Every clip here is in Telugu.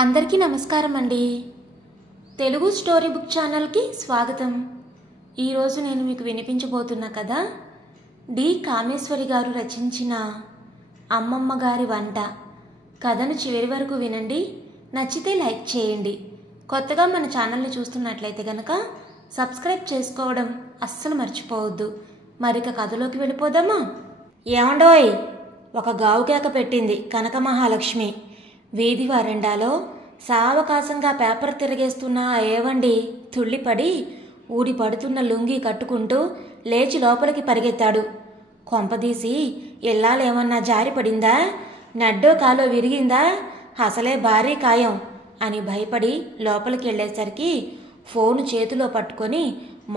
అందరికీ నమస్కారం అండి. తెలుగు స్టోరీ బుక్ ఛానల్కి స్వాగతం. ఈరోజు నేను మీకు వినిపించబోతున్న కథ డి కామేశ్వరి గారు రచించిన అమ్మమ్మ గారి వంట. కథను చివరి వరకు వినండి. నచ్చితే లైక్ చేయండి. కొత్తగా మన ఛానల్ని చూస్తున్నట్లయితే కనుక సబ్స్క్రైబ్ చేసుకోవడం అస్సలు మర్చిపోవద్దు. మరిక కథలోకి వెళ్ళిపోదామా? ఏమండోయ్, ఒక గావుకేక పెట్టింది కనక మహాలక్ష్మి. వీధి వరండాలో సావకాశంగా పేపర్ తిరిగేస్తున్న ఏవండి తుళ్ళిపడి ఊడి పడుతున్న లుంగి కట్టుకుంటూ లేచి లోపలికి పరిగెత్తాడు. కొంపదీసి ఇల్లాలేమన్నా జారిపడిందా, నడ్డో కాలో విరిగిందా, అసలే భారీ ఖాయం అని భయపడి లోపలికి వెళ్ళేసరికి ఫోను చేతిలో పట్టుకొని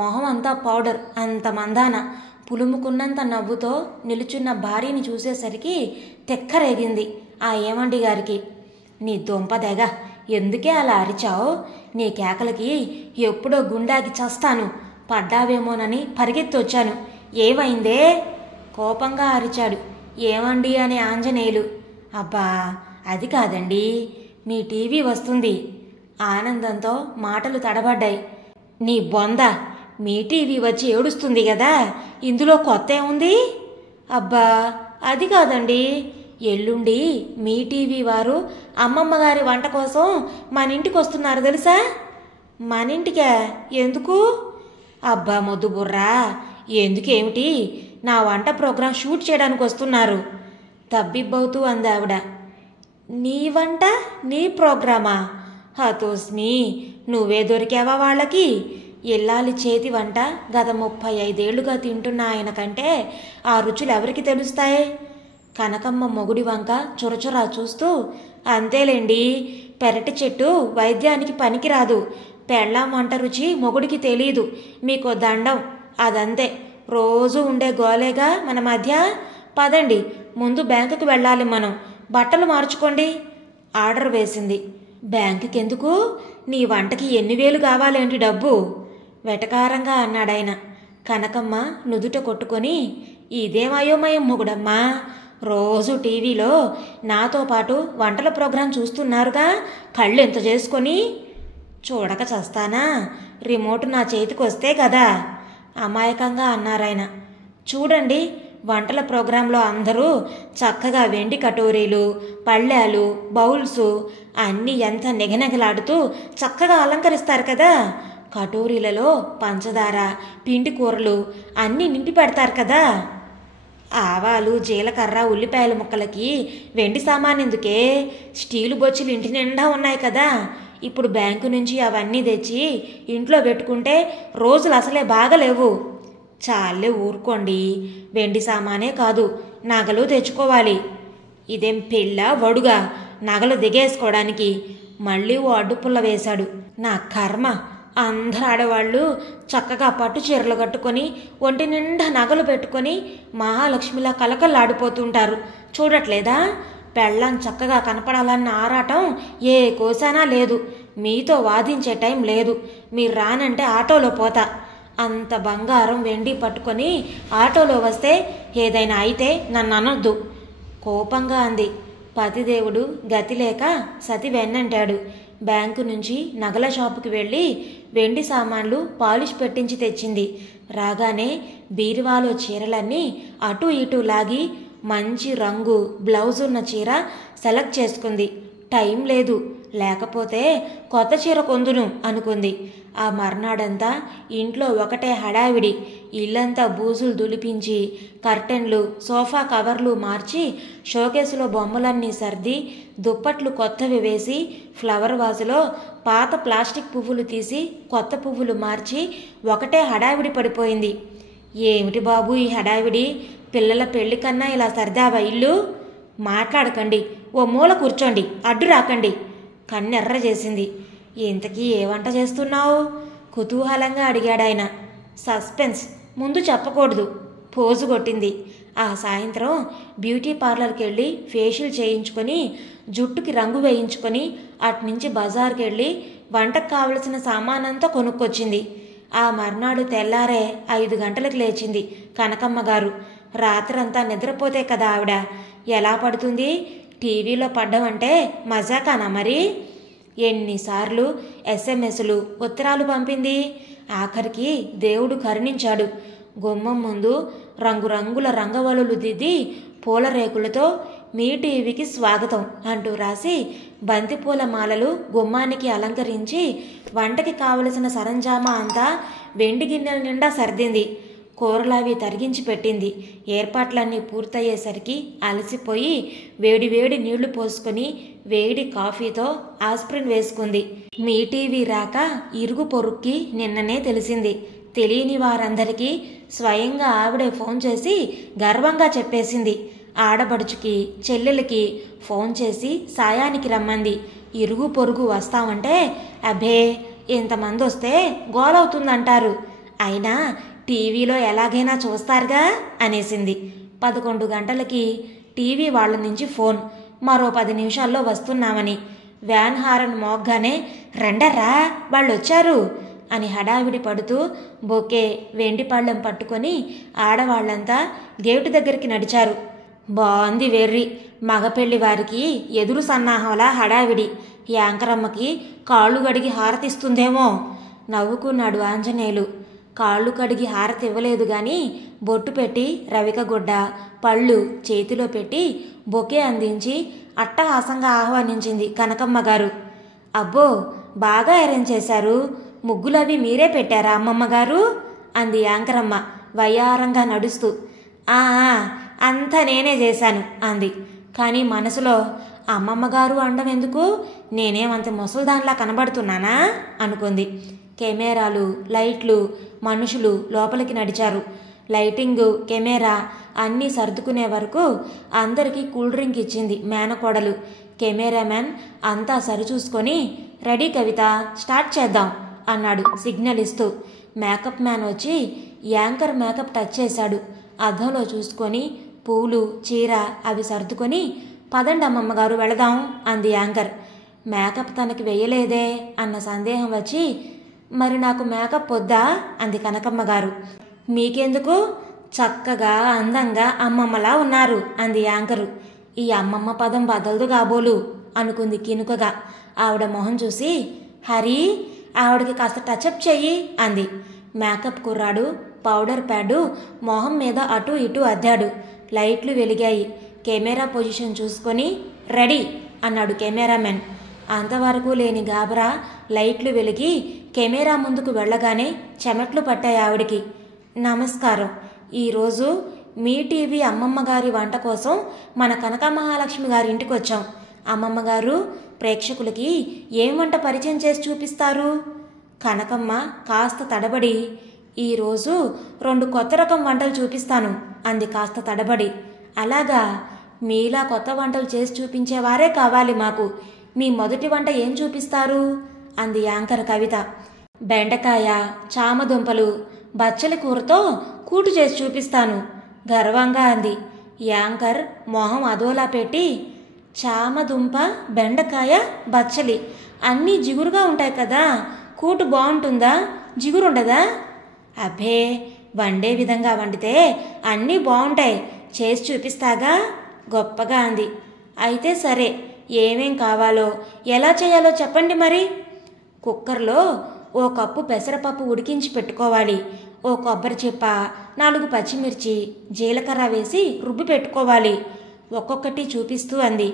మొహం అంతా పౌడర్ అంత మందాన పులుముకున్నంత నవ్వుతో నిలుచున్న భార్యని చూసేసరికి తెక్కరేగింది ఆ ఏమండి గారికి. నీ దుంపదెగ, ఎందుకే అలా అరిచావు? నీ కేకలకి ఎప్పుడో గుండాకి చస్తాను, పడ్డావేమోనని పరిగెత్తొచ్చాను. ఏమైందే? కోపంగా అరిచాడు ఏమండి అనే ఆంజనేయులు. అబ్బా అది కాదండి, మీ టీవీ వస్తుంది. ఆనందంతో మాటలు తడబడ్డాయి. నీ బొంద, మీ టీవీ వచ్చి ఏడుస్తుంది కదా, ఇందులో కొత్త ఏముంది? అబ్బా అది కాదండి, ఎల్లుండి మీ టీవీ వారు అమ్మమ్మ గారి వంట కోసం మన ఇంటికి వస్తున్నారు తెలుసా? మన ఇంటికా? ఎందుకు? అబ్బా మొద్దు బుర్రా, ఎందుకేమిటి, నా వంట ప్రోగ్రాం షూట్ చేయడానికి వస్తున్నారు తబ్బిబ్బవుతూ అంది ఆవిడ. నీ వంట నీ ప్రోగ్రామా? హతోస్మి, నువ్వే దొరికావా వాళ్ళకి? ఇల్లాలి చేతి వంట గత 35 ఏళ్లుగా తింటున్న ఆయన కంటే ఆ రుచులు ఎవరికి తెలుస్తాయి? కనకమ్మ మొగుడి వంక చురచురా చూస్తూ, అంతేలేండి, పెరటి చెట్టు వైద్యానికి పనికిరాదు, పెళ్ళాం వంట రుచి మొగుడికి తెలీదు, మీకో దండం, అదంతే, రోజు ఉండే గోలేగా మన మధ్య. పదండి, ముందు బ్యాంకుకి వెళ్ళాలి మనం, బట్టలు మార్చుకోండి ఆర్డర్ వేసింది. బ్యాంకుకి ఎందుకు? నీ వంటకి ఎన్ని వేలు కావాలేంటి డబ్బు? వెటకారంగా అన్నాడాయన. కనకమ్మ నుదుట కొట్టుకొని, ఇదేం అయోమయం మొగుడమ్మా, రోజు టీవీలో నాతో పాటు వంటల ప్రోగ్రాం చూస్తున్నారుగా, కళ్ళు ఎంత చేసుకొని? చూడక చస్తానా, రిమోట్ నా చేతికి వస్తే కదా అమాయకంగా అన్నారాయన. చూడండి, వంటల ప్రోగ్రాంలో అందరూ చక్కగా వెండి కటోరీలు, పళ్ళాలు, బౌల్స్ అన్నీ ఎంత నెగనెగలాడుతూ చక్కగా అలంకరిస్తారు కదా. కటోరీలలో పంచదార, పిండి కూరలు అన్నీ నింపి పెడతారు కదా. ఆవాలు, జీలకర్ర, ఉల్లిపాయల ముక్కలకి వెండి సామాన్ ఎందుకే? స్టీలు బొచ్చులు ఇంటి నిండా ఉన్నాయి కదా. ఇప్పుడు బ్యాంకు నుంచి అవన్నీ తెచ్చి ఇంట్లో పెట్టుకుంటే రోజులు అసలే బాగలేవు. చాలే ఊరుకోండి, వెండి సామానే కాదు నగలు తెచ్చుకోవాలి. ఇదేం పెళ్ళ వడుగా నగలు దిగేసుకోవడానికి? మళ్ళీ ఓ అడ్డుపుల్ల వేశాడు. నా కర్మ, అందరు ఆడవాళ్ళు చక్కగా పట్టు చీరలు కట్టుకొని ఒంటి నిండా నగలు పెట్టుకొని మహాలక్ష్మిలా కలకల్లాడిపోతుంటారు. చూడట్లేదా? పెళ్ళాం చక్కగా కనపడాలన్న ఆరాటం ఏ కోసానా లేదు. మీతో వాదించే టైం లేదు. మీరు రానంటే ఆటోలో పోతా. అంత బంగారం వెండి పట్టుకొని ఆటోలో వస్తే ఏదైనా అయితే నన్ను అనొద్దు కోపంగా అంది. పతిదేవుడు గతిలేక సతి వెన్నంటాడు. బ్యాంకు నుంచి నగల షాపుకి వెళ్ళి వెండి సామాన్లు పాలిష్ పెట్టించి తెచ్చింది. రాగానే బీరువాలో చీరలన్నీ అటు ఇటు లాగి మంచి రంగు బ్లౌజ్ ఉన్న చీర సెలెక్ట్ చేసుకుంది. టైం లేదు, లేకపోతే కొత్త చీర కొందును అనుకుంది. ఆ మర్నాడంతా ఇంట్లో ఒకటే హడావిడి. ఇల్లంతా బూజులు దులిపించి, కర్టెన్లు, సోఫా కవర్లు మార్చి, షోకేసులో బొమ్మలన్నీ సర్ది, దుప్పట్లు కొత్తవి వేసి, ఫ్లవర్ వాజులో పాత ప్లాస్టిక్ పువ్వులు తీసి కొత్త పువ్వులు మార్చి ఒకటే హడావిడి పడిపోయింది. ఏమిటి బాబు ఈ హడావిడి? పిల్లల పెళ్లి కన్నా ఇలా సర్దావా ఇల్లు? మాట్లాడకండి, ఓ మూల కూర్చోండి, అడ్డు రాకండి కన్నెర్ర చేసింది. ఇంతకీ ఏ వంట చేస్తున్నావు? కుతూహలంగా అడిగాడాయన. సస్పెన్స్, ముందు చెప్పకూడదు పోజు కొట్టింది. ఆ సాయంత్రం బ్యూటీ పార్లర్కి వెళ్ళి ఫేషియల్ చేయించుకొని, జుట్టుకి రంగు వేయించుకొని, అట్నుంచి బజార్కి వెళ్ళి వంటకు కావలసిన సామానంతా కొనుక్కొచ్చింది. ఆ మర్నాడు తెల్లారే 5 గంటలకు లేచింది కనకమ్మ గారు. రాత్రంతా నిద్రపోతే కదా ఆవిడ. ఎలా పడుతుంది? టీవీలో పడ్డమంటే మజాకానా మరి? ఎన్నిసార్లు ఎస్ఎంఎస్లు ఉత్తరాలు పంపింది. ఆఖరికి దేవుడు కరుణించాడు. గుమ్మం ముందు రంగురంగుల రంగవల్లులు దిద్ది పూల రేకులతో మీ టీవీకి స్వాగతం అంటూ రాసి బంతిపూల మాలలు గుమ్మానికి అలంకరించి వంటకి కావలసిన సరంజామా అంతా వెండి గిన్నెల నిండా సర్దింది. కూరలవి తరిగించి పెట్టింది. ఏర్పాట్లన్నీ పూర్తయ్యేసరికి అలసిపోయి వేడివేడి నీళ్లు పోసుకొని వేడి కాఫీతో ఆస్ప్రిన్ వేసుకుంది. మీ టీవీ రాక ఇరుగు పొరుక్కి నిన్ననే తెలిసింది. తెలియని వారందరికీ స్వయంగా ఆవిడే ఫోన్ చేసి గర్వంగా చెప్పేసింది. ఆడబడుచుకి చెల్లెలకి ఫోన్ చేసి సాయానికి రమ్మంది. ఇరుగు పొరుగు వస్తామంటే అబ్బే ఇంతమంది వస్తే గోలవుతుందంటారు, అయినా టీవీలో ఎలాగైనా చూస్తారుగా అనేసింది. 11 గంటలకి టీవీ వాళ్ళ నుంచి ఫోన్, మరో 10 నిమిషాల్లో వస్తున్నామని. వ్యాన్ హారన్ మోగ్గానే రండర్రా వాళ్ళొచ్చారు అని హడావిడి పడుతూ బొకే వెండి పళ్ళెం పట్టుకొని ఆడవాళ్లంతా గేటు దగ్గరికి నడిచారు. బాగుంది వెర్రి. మగపెళ్లి వారికి ఎదురు సన్నాహంలా హడావిడి. యాంకరమ్మకి కాళ్ళు గడిగి హారతిస్తుందేమో నవ్వుకున్నాడు ఆంజనేయులు. కాళ్ళు కడిగి హారతి ఇవ్వలేదు గాని బొట్టు పెట్టి రవికగుడ్డ పళ్ళు చేతిలో పెట్టి బొకే అందించి అట్టహాసంగా ఆహ్వానించింది కనకమ్మ గారు. అబ్బో బాగా అరేంజ్ చేశారు, ముగ్గులవి మీరే పెట్టారా అమ్మమ్మగారు అంది యాంకరమ్మ వయ్యారంగా నడుస్తూ. ఆ అంతా నేనే చేశాను అంది. కానీ మనసులో అమ్మమ్మగారు అండం ఎందుకు, నేనేమంత ముసల్దాన్లా కనబడుతున్నానా అనుకుంది. కెమెరాలు లైట్లు మనుషులు లోపలికి నడిచారు. లైటింగు కెమెరా అన్నీ సర్దుకునే వరకు అందరికీ కూల్ డ్రింక్ ఇచ్చింది మేనకోడలు. కెమెరామెన్ అంతా సరిచూసుకొని రెడీ కవిత స్టార్ట్ చేద్దాం అన్నాడు సిగ్నల్ ఇస్తూ. మేకప్ మ్యాన్ వచ్చి యాంకర్ మేకప్ టచ్ చేశాడు. అద్దంలో చూసుకొని పూలు చీర అవి సర్దుకొని పదండి అమ్మమ్మగారు వెళదాం అంది యాంకర్. మేకప్ తనకి వెయ్యలేదే అన్న సందేహం వచ్చి మరి నాకు మేకప్ వద్దా అంది కనకమ్మ గారు. మీకెందుకు, చక్కగా అందంగా అమ్మమ్మలా ఉన్నారు అంది యాంకరు. ఈ అమ్మమ్మ పదం బదలదు కాబోలు అనుకుంది కినుకగా. ఆవిడ మొహం చూసి హరి ఆవిడకి కాస్త టచప్ చెయ్యి అంది. మేకప్ కుర్రాడు పౌడర్ ప్యాడు మొహం మీద అటు ఇటు అద్దాడు. లైట్లు వెలిగాయి. కెమెరా పొజిషన్ చూసుకొని రెడీ అన్నాడు కెమెరామెన్. అంతవరకు లేని గాబరా లైట్లు వెలిగి కెమెరా ముందుకు వెళ్ళగానే చెమట్లు పట్టాయి ఆవిడికి. నమస్కారం, ఈరోజు మీ టీవీ అమ్మమ్మగారి వంట కోసం మన కనకమహాలక్ష్మి గారి ఇంటికి వచ్చాం. అమ్మమ్మగారు ప్రేక్షకులకి ఏం వంట పరిచయం చేసి చూపిస్తారు? కనకమ్మ కాస్త తడబడి ఈరోజు 2 కొత్త రకం వంటలు చూపిస్తాను అంది కాస్త తడబడి. అలాగా, మీలా కొత్త వంటలు చేసి చూపించేవారే కావాలి మాకు. మీ మొదటి వంట ఏం చూపిస్తారు అంది యాంకర్ కవిత. బెండకాయ చామదుంపలు బచ్చలి కూరతో కూటు చేసి చూపిస్తాను గర్వంగా అంది. యాంకర్ మొహం అదోలా పెట్టి చామదుంప బెండకాయ బచ్చలి అన్నీ జిగురుగా ఉంటాయి కదా, కూటు బాగుంటుందా జిగురుండదా? అబ్బే వండే విధంగా వండితే అన్నీ బాగుంటాయి, చేసి చూపిస్తాగా గొప్పగా అంది. అయితే సరే, ఏమేం కావాలో ఎలా చేయాలో చెప్పండి మరి. కుక్కర్లో 1 కప్పు పెసరపప్పు ఉడికించి పెట్టుకోవాలి. 1 కొబ్బరి చిప్ప 4 పచ్చిమిర్చి జీలకర్ర వేసి రుబ్బి పెట్టుకోవాలి. ఒక్కొక్కటి చూపిస్తూ అంది.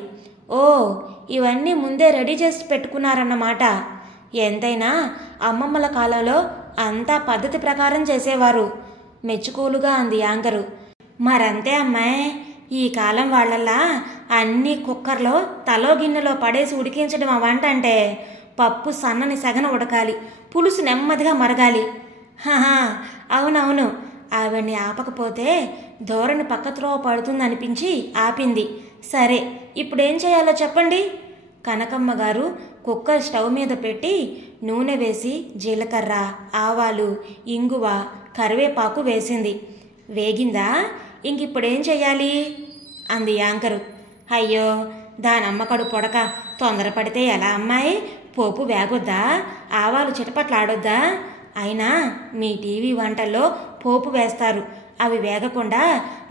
ఓ, ఇవన్నీ ముందే రెడీ చేసి పెట్టుకున్నారన్నమాట. ఎంతైనా అమ్మమ్మల కాలంలో అంతా పద్ధతి ప్రకారం చేసేవారు మెచ్చుకోలుగా అంది యాంకరు. మరంతే అమ్మాయి, ఈ కాలం వాళ్ళల్లా అన్నీ కుక్కర్లో తలో గిన్నెలో పడేసి ఉడికించడం ఆ వంట అంటే పప్పు సన్నని సగన ఉడకాలి, పులుసు నెమ్మదిగా మరగాలి. హాహా అవునవును, ఆవిడ్ని ఆపకపోతే ధోరణి పక్కత్రోవ పడుతుందనిపించి ఆపింది. సరే, ఇప్పుడేం చేయాలో చెప్పండి. కనకమ్మ గారు కుక్కర్ స్టవ్ మీద పెట్టి నూనె వేసి జీలకర్ర ఆవాలు ఇంగువ కరివేపాకు వేసింది. వేగిందా, ఇంకిప్పుడేం చెయ్యాలి అంది యాంకరు. అయ్యో దానమ్మ కడు పొడక, తొందరపడితే ఎలా అమ్మాయి, పోపు వేగొద్దా, ఆవాలు చిటపట్లాడొద్దా? అయినా మీ టీవీ వంటల్లో పోపు వేస్తారు, అవి వేగకుండా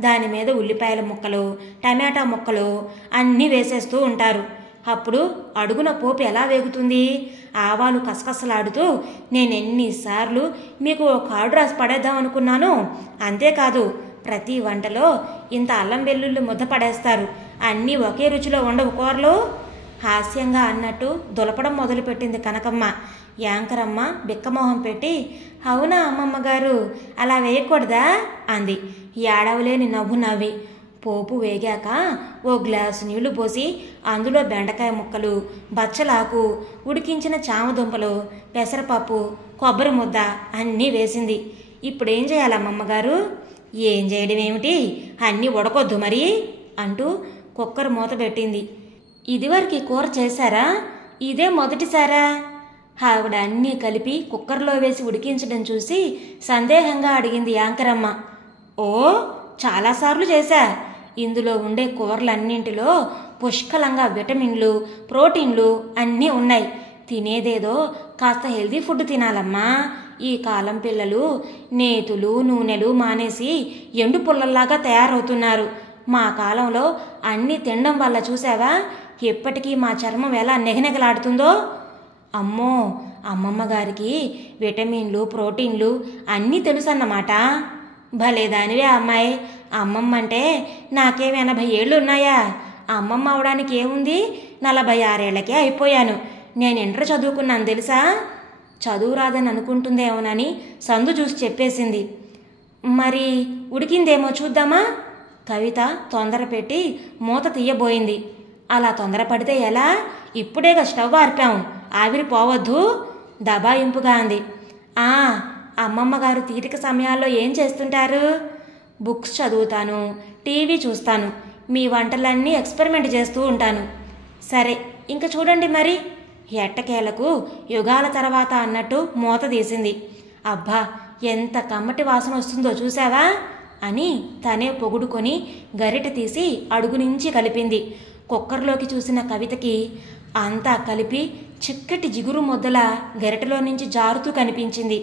దాని మీద ఉల్లిపాయల ముక్కలు టమాటా ముక్కలు అన్నీ వేసేస్తూ ఉంటారు. అప్పుడు అడుగున పోపు ఎలా వేగుతుంది? ఆవాలు కసకసలాడుతూ నేనెన్నిసార్లు మీకు ఓ కార్డు రాసి పడేద్దాం అనుకున్నాను. అంతేకాదు ప్రతి వంటలో ఇంత అల్లం వెల్లుల్లి ముద్ద పడేస్తారు. అన్నీ ఒకే రుచిలో ఉండవు కూరలు హాస్యంగా అన్నట్టు దులపడం మొదలుపెట్టింది కనకమ్మ. యాంకరమ్మ బిక్కమొహం పెట్టి అవునా అమ్మమ్మ గారు, అలా వేయకూడదా అంది ఏడవలేని నవ్వు నవ్వి. పోపు వేగాక ఓ గ్లాసు నీళ్లు పోసి అందులో బెండకాయ ముక్కలు, బచ్చలాకు, ఉడికించిన చామదుంపలు, పెసరపప్పు, కొబ్బరి ముద్ద అన్నీ వేసింది. ఇప్పుడేం చేయాలమ్మమ్మగారు? ఏం చేయడం ఏమిటి, అన్నీ ఉడకొద్దు మరి అంటూ కుక్కర్ మూత పెట్టింది. ఇదివరకు కూర చేశారా? ఇదే మొదటిసారా? ఆవిడ అన్నీ కలిపి కుక్కర్లో వేసి ఉడికించడం చూసి సందేహంగా అడిగింది యాంకరమ్మ. ఓ చాలాసార్లు చేశా. ఇందులో ఉండే కూరలన్నింటిలో పుష్కలంగా విటమిన్లు, ప్రోటీన్లు అన్నీ ఉన్నాయి. తినేదేదో కాస్త హెల్దీ ఫుడ్ తినాలమ్మా. ఈ కాలం పిల్లలు నేతులు, నూనెలు మానేసి ఎండు పుల్లల్లాగా తయారవుతున్నారు. మా కాలంలో అన్నీ తినడం వల్ల చూసావా ఎప్పటికీ మా చర్మం ఎలా నెగనెగలాడుతుందో. అమ్మో, అమ్మమ్మ గారికి విటమిన్లు, ప్రోటీన్లు అన్నీ తెలుసన్నమాట. భలేదానివే అమ్మాయి. అమ్మమ్మ అంటే నాకేం 80 ఏళ్ళు ఉన్నాయా? అమ్మమ్మ అవడానికి ఏముంది, 46 ఏళ్లకే అయిపోయాను. నేను ఇంటర్ చదువుకున్నాను తెలుసా. చదువు రాదని అనుకుంటుందేమోనని సందు చూసి చెప్పేసింది. మరి ఉడికిందేమో చూద్దామా? కవిత తొందర పెట్టి మూత తీయబోయింది. అలా తొందరపడితే ఎలా? ఇప్పుడేగా స్టవ్ ఆర్పాం, ఆవిరి పోవద్దు దబాయింపుగా అంది. అమ్మమ్మగారు తీరిక సమయాల్లో ఏం చేస్తుంటారు? బుక్స్ చదువుతాను, టీవీ చూస్తాను, మీ వంటలన్నీ ఎక్స్పెరిమెంట్ చేస్తూ ఉంటాను. సరే ఇంక చూడండి మరి. ఎట్టకేలకు యుగాల తర్వాత అన్నట్టు మూత తీసింది. అబ్బా ఎంత కమ్మటి వాసన వస్తుందో చూసావా అని తనే పొగుడుకొని గరిటె తీసి అడుగు నుంచి కలిపింది. కుక్కర్లోకి చూసిన కవితకి అంతా కలిపి చిక్కటి జిగురు ముద్దల గరిటెలో నుంచి జారుతూ కనిపించింది.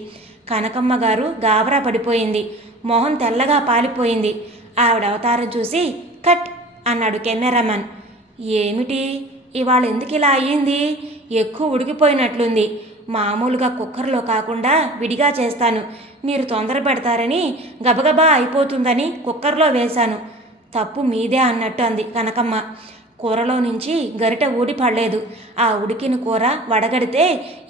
కనకమ్మ గారు గాబరా పడిపోయింది. మొహం తెల్లగా పాలిపోయింది. ఆవిడ అవతారం చూసి కట్ అన్నాడు కెమెరామన్. ఏమిటి ఇవాళ ఎందుకు ఇలా అయ్యింది? ఎక్కువ ఉడికిపోయినట్లుంది. మామూలుగా కుక్కర్లో కాకుండా విడిగా చేస్తాను. మీరు తొందర పెడతారని గబగబా అయిపోతుందని కుక్కర్లో వేశాను. తప్పు మీదే అన్నట్టు అంది కనకమ్మ. కూరలో నుంచి గరిటె ఊడి పడలేదు. ఆ ఉడికిన కూర వడగడితే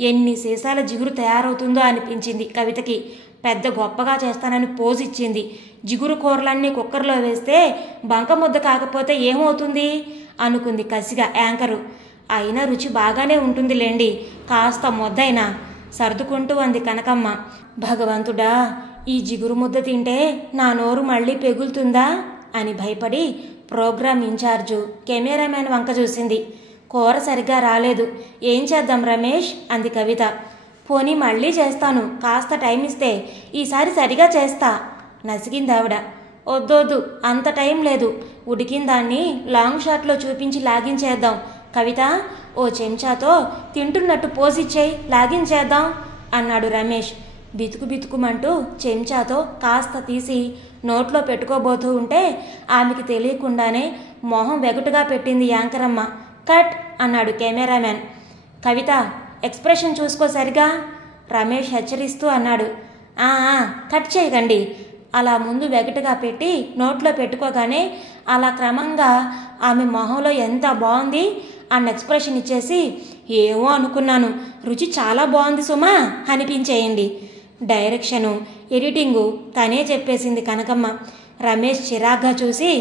ఎన్ని సీసాల జిగురు తయారవుతుందో అనిపించింది కవితకి. పెద్ద గొప్పగా చేస్తానని పోజిచ్చింది. జిగురు కూరలన్నీ కుక్కర్లో వేస్తే బంక ముద్ద కాకపోతే ఏమవుతుంది అనుకుంది కసిగా యాంకరు. అయినా రుచి బాగానే ఉంటుందిలేండి, కాస్త ముద్దైనా సర్దుకుంటూ అంది కనకమ్మ. భగవంతుడా, ఈ జిగురు ముద్ద తింటే నా నోరు మళ్ళీ పెగులుతుందా అని భయపడి ప్రోగ్రామ్ ఇన్ఛార్జు కెమెరామ్యాన్ వంక చూసింది. కూర సరిగ్గా రాలేదు, ఏం చేద్దాం రమేష్ అంది కవిత. పోనీ మళ్ళీ చేస్తాను, కాస్త టైం ఇస్తే ఈసారి సరిగా చేస్తా నసిగింది ఆవిడ. వద్దొద్దు, అంత టైం లేదు. ఉడికిన దాన్ని లాంగ్ షాట్లో చూపించి లాగించేద్దాం. కవిత, ఓ చెంచాతో తింటున్నట్టు పోసిచ్చేయి, లాగించేద్దాం అన్నాడు రమేష్. బితుకు బితుకుమంటూ చెంచాతో కాస్త తీసి నోట్లో పెట్టుకోబోతూ ఉంటే ఆమెకి తెలియకుండానే మొహం వెగటుగా పెట్టింది యాంకరమ్మ. కట్ అన్నాడు కెమెరామ్యాన్. కవిత, ఎక్స్ప్రెషన్ చూసుకో సరిగా రమేష్ హెచ్చరిస్తూ అన్నాడు. కట్ చేయకండి. అలా ముందు వెగటుగా పెట్టి నోట్లో పెట్టుకోగానే అలా క్రమంగా ఆమె మొహంలో ఎంత బాగుంది అన్న ఎక్స్ప్రెషన్ ఇచ్చేసి ఏమో అనుకున్నాను, రుచి చాలా బాగుంది సుమా అనిపించేయండి. డైరెక్షను, ఎడిటింగు తనే చెప్పేసింది కనకమ్మ. రమేష్ చిరాగ్గా చూసి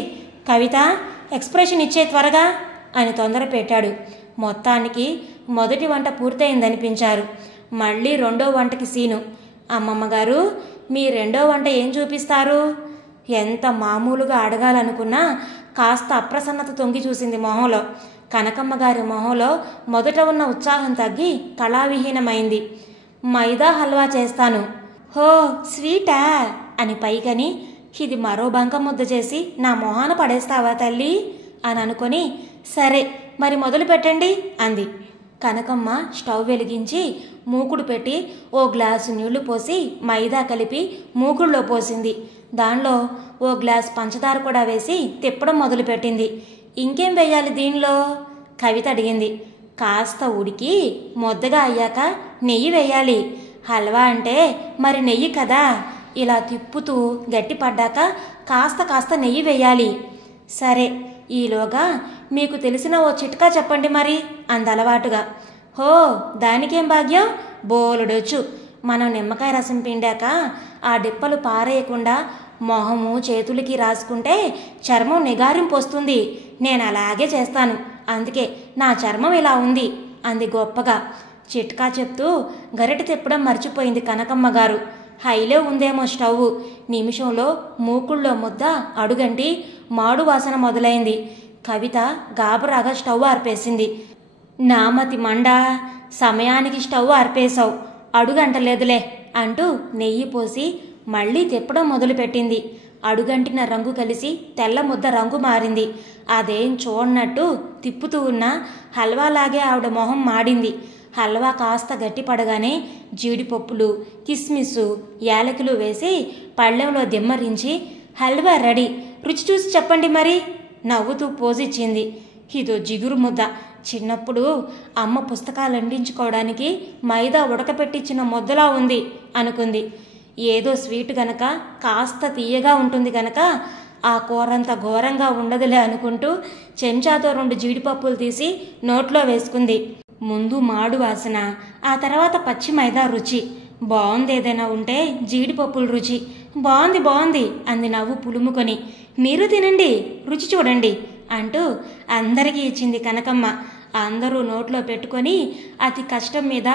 కవిత ఎక్స్ప్రెషన్ ఇచ్చే త్వరగా అని తొందర పెట్టాడు. మొత్తానికి మొదటి వంట పూర్తయిందనిపించారు. మళ్ళీ రెండో వంటకి సీను. అమ్మమ్మగారు, మీ రెండో వంట ఏం చూపిస్తారు? ఎంత మామూలుగా అడగాలనుకున్నా కాస్త అప్రసన్నత తొంగి చూసింది మొహంలో. కనకమ్మ గారి మొహంలో మొదట ఉన్న ఉత్సాహం తగ్గి కళావిహీనమైంది. మైదా హల్వా చేస్తాను. హో స్వీటా అని పైకని ఇది మరో బంక ముద్ద చేసి నా మొహాన పడేస్తావా తల్లి అని అనుకొని సరే మరి మొదలు పెట్టండి అంది. కనకమ్మ స్టవ్ వెలిగించి మూకుడు పెట్టి ఓ గ్లాసు నీళ్లు పోసి మైదా కలిపి మూకుడులో పోసింది. దానిలో ఓ గ్లాస్ పంచదార కూడా వేసి తిప్పడం మొదలుపెట్టింది. ఇంకేం వేయాలి దీనిలో? కవిత అడిగింది. కాస్త ఉడికి ముద్దగా అయ్యాక నెయ్యి వేయాలి. హల్వా అంటే మరి నెయ్యి కదా. ఇలా తిప్పుతూ గట్టిపడ్డాక కాస్త కాస్త నెయ్యి వేయాలి. సరే, ఈలోగా మీకు తెలిసిన ఓ చిట్కా చెప్పండి మరి అందలవాటుగా. హో, దానికేం భాగ్యం, బోలుడొచ్చు. మనం నిమ్మకాయ రసం పిండాక ఆ డిప్పలు పారేయకుండా మొహము చేతులకి రాసుకుంటే చర్మం నిగారింపు వస్తుంది. నేను అలాగే చేస్తాను, అందుకే నా చర్మం ఇలా ఉంది అంది గొప్పగా. చిట్కా చెప్తూ గరిటె తిప్పడం మర్చిపోయింది కనకమ్మ గారు. హైలో ఉందేమో స్టవ్. నిమిషంలో మూకుళ్ళో ముద్ద అడుగంటి మాడు వాసన మొదలైంది. కవిత గాబరాగా స్టవ్ ఆర్పేసింది. నామతి మండ, సమయానికి స్టవ్ ఆర్పేశావు, అడుగంటలేదులే అంటూ నెయ్యి పోసి మళ్ళీ తిప్పడం మొదలుపెట్టింది. అడుగంటిన రంగు కలిసి తెల్ల ముద్ద రంగు మారింది. అదేం చూడనట్టు తిప్పుతూ ఉన్న హల్వాలాగే ఆవిడ మొహం మాడింది. హల్వా కాస్త గట్టిపడగానే జీడిపప్పులు, కిస్మిస్సు, యాలకులు వేసి పళ్ళెంలో దిమ్మరించి హల్వా రెడీ, రుచి చూసి చెప్పండి మరి నవ్వుతూ పోజిచ్చింది. ఇదో జిగురు ముద్ద. చిన్నప్పుడు అమ్మ పుస్తకాలు అందించుకోవడానికి మైదా ఉడకపెట్టించిన ముద్దలా ఉంది అనుకుంది. ఏదో స్వీట్ గనక కాస్త తీయగా ఉంటుంది గనక ఆ కూరంత ఘోరంగా ఉండదులే అనుకుంటూ చెంచాతో 2 జీడిపప్పులు తీసి నోట్లో వేసుకుంది. ముందు మాడు వాసన, ఆ తర్వాత పచ్చి మైదా రుచి. బాగుంది, ఏదైనా ఉంటే జీడిపప్పుల రుచి. బాగుంది అంది నవ్వు పులుముకొని. మీరు తినండి, రుచి చూడండి అంటూ అందరికీ ఇచ్చింది కనకమ్మ. అందరూ నోట్లో పెట్టుకొని అతి కష్టం మీద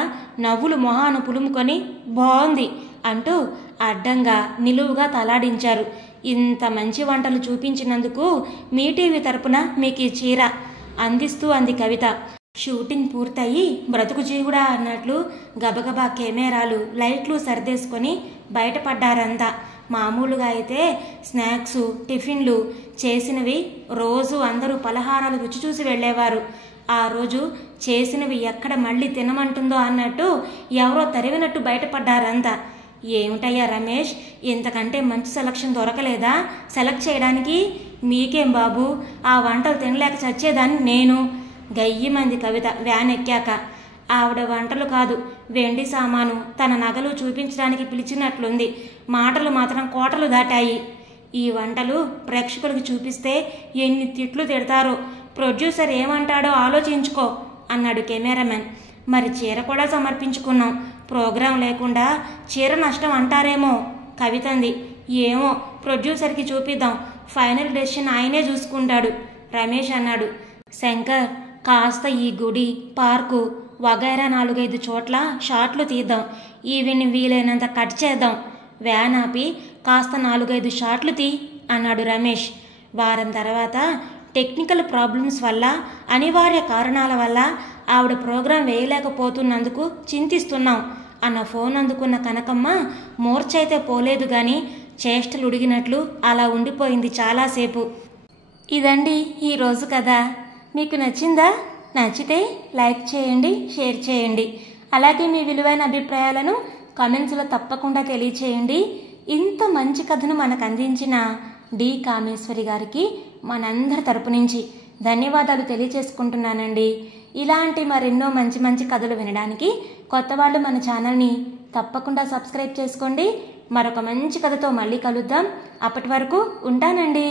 నవ్వులు మొహాన పులుముకొని బాగుంది అంటూ అడ్డంగా నిలువుగా తలాడించారు. ఇంత మంచి వంటలు చూపించినందుకు మీ టీవీ తరపున మీకు ఈ చీర అందిస్తూ అంది కవిత. షూటింగ్ పూర్తయి బ్రతుకు జీవుడా అన్నట్లు గబగబా కెమెరాలు, లైట్లు సర్దేసుకొని బయటపడ్డారంతా. మామూలుగా అయితే స్నాక్స్, టిఫిన్లు చేసినవి రోజు అందరూ పలహారాలు రుచి చూసి వెళ్ళేవారు. ఆ రోజు చేసినవి ఎక్కడ మళ్ళీ తినమంటుందో అన్నట్టు ఎవరో తరివినట్టు బయటపడ్డారంతా. ఏమిటయ్యా రమేష్, ఇంతకంటే మంచి సెలక్షన్ దొరకలేదా సెలెక్ట్ చేయడానికి? మీకేం బాబు, ఆ వంటలు తినలేక చచ్చేదాన్ని నేను. గయ్యమంది కవిత వ్యాన్ ఎక్కాక. ఆవిడ వంటలు కాదు, వెండి సామాను, తన నగలు చూపించడానికి పిలిచినట్లుంది. మాటలు మాత్రం కోటలు దాటాయి. ఈ వంటలు ప్రేక్షకులకు చూపిస్తే ఎన్ని తిట్లు తిడతారో, ప్రొడ్యూసర్ ఏమంటాడో ఆలోచించుకో అన్నాడు కెమెరామెన్. మరి చీర కూడా సమర్పించుకున్నాం, ప్రోగ్రాం లేకుండా చీర నష్టం అంటారేమో కవితంది. ఏమో, ప్రొడ్యూసర్కి చూపిద్దాం, ఫైనల్ డెసిషన్ ఆయనే చూసుకుంటాడు రమేష్ అన్నాడు. శంకర్, కాస్త ఈ గుడి, పార్కు వగైరా 4-5 చోట్ల షాట్లు తీద్దాం. ఈవిని వీలైనంత కట్ చేద్దాం. వ్యాన్ ఆపి కాస్త 4-5 షాట్లు తీ అన్నాడు రమేష్. వారం తర్వాత టెక్నికల్ ప్రాబ్లమ్స్ వల్ల, అనివార్య కారణాల వల్ల ఆవిడ ప్రోగ్రాం వేయలేకపోతున్నందుకు చింతిస్తున్నాం అన్న ఫోన్ అందుకున్న కనకమ్మ మూర్ఛైతే పోలేదు గాని చేష్టలు ఉడిగినట్లు అలా ఉండిపోయింది చాలాసేపు. ఇదండి ఈరోజు కథ. మీకు నచ్చిందా? నచ్చితే లైక్ చేయండి, షేర్ చేయండి. అలాగే మీ విలువైన అభిప్రాయాలను కామెంట్స్లో తప్పకుండా తెలియచేయండి. ఇంత మంచి కథను మనకు అందించిన డి కామేశ్వరి గారికి మనందరి తరపు నుంచి ధన్యవాదాలు తెలియచేసుకుంటున్నానండి. ఇలాంటి మరెన్నో మంచి మంచి కథలు వినడానికి కొత్త వాళ్ళు మన ఛానల్ని తప్పకుండా సబ్స్క్రైబ్ చేసుకోండి. మరొక మంచి కథతో మళ్ళీ కలుద్దాం. అప్పటి వరకు ఉంటానండి.